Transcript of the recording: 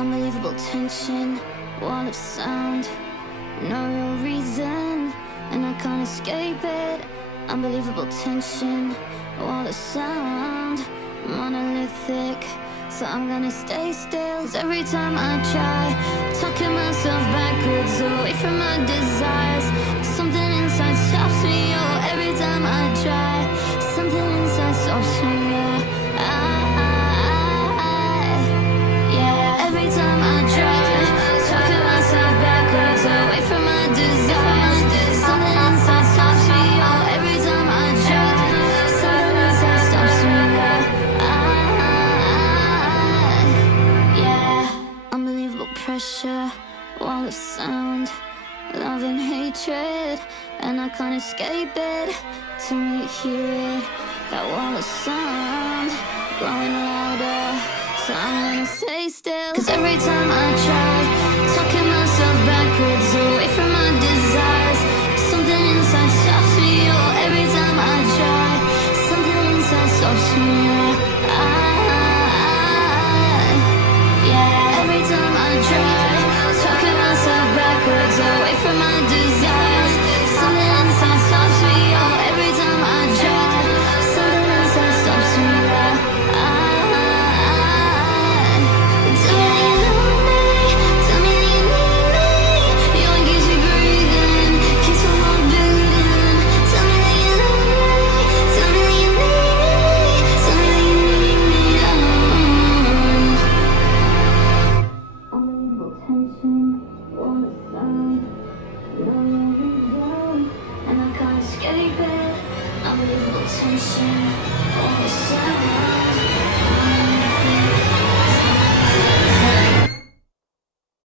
Unbelievable tension, wall of sound, no real reason, and I can't escape it. Unbelievable tension, wall of sound, monolithic, so I'm gonna stay still. 'Cause every time I try, talking myself backwards away from my desires, something inside stops me, oh, every time I try, something inside stops me, yeah, every time I try, talking myself backwards away from my desires, something inside stops me, oh, every time I try, something inside stops me, yeah. Unbelievable pressure, wall of sound, love and hatred, and I can't escape it. Till you hear it, that wall of sound growing louder, so I'm gonna stay still. 'Cause every time I try, talking myself backwards away from my desires, something inside stops me, oh, every time I try, something inside stops me, yeah, every time I try, talking myself backwards away from my desires, something inside stops me, oh, every time I try, something inside stops me, tell me you need me, you're what keeps me breathing, keeps my heart beating. Tell me that you love me, tell me that you need me, tell me that you need me, Unbelievable tension, wall of sound, no reason, and I can't escape it. Unbelievable tension, wall of sound.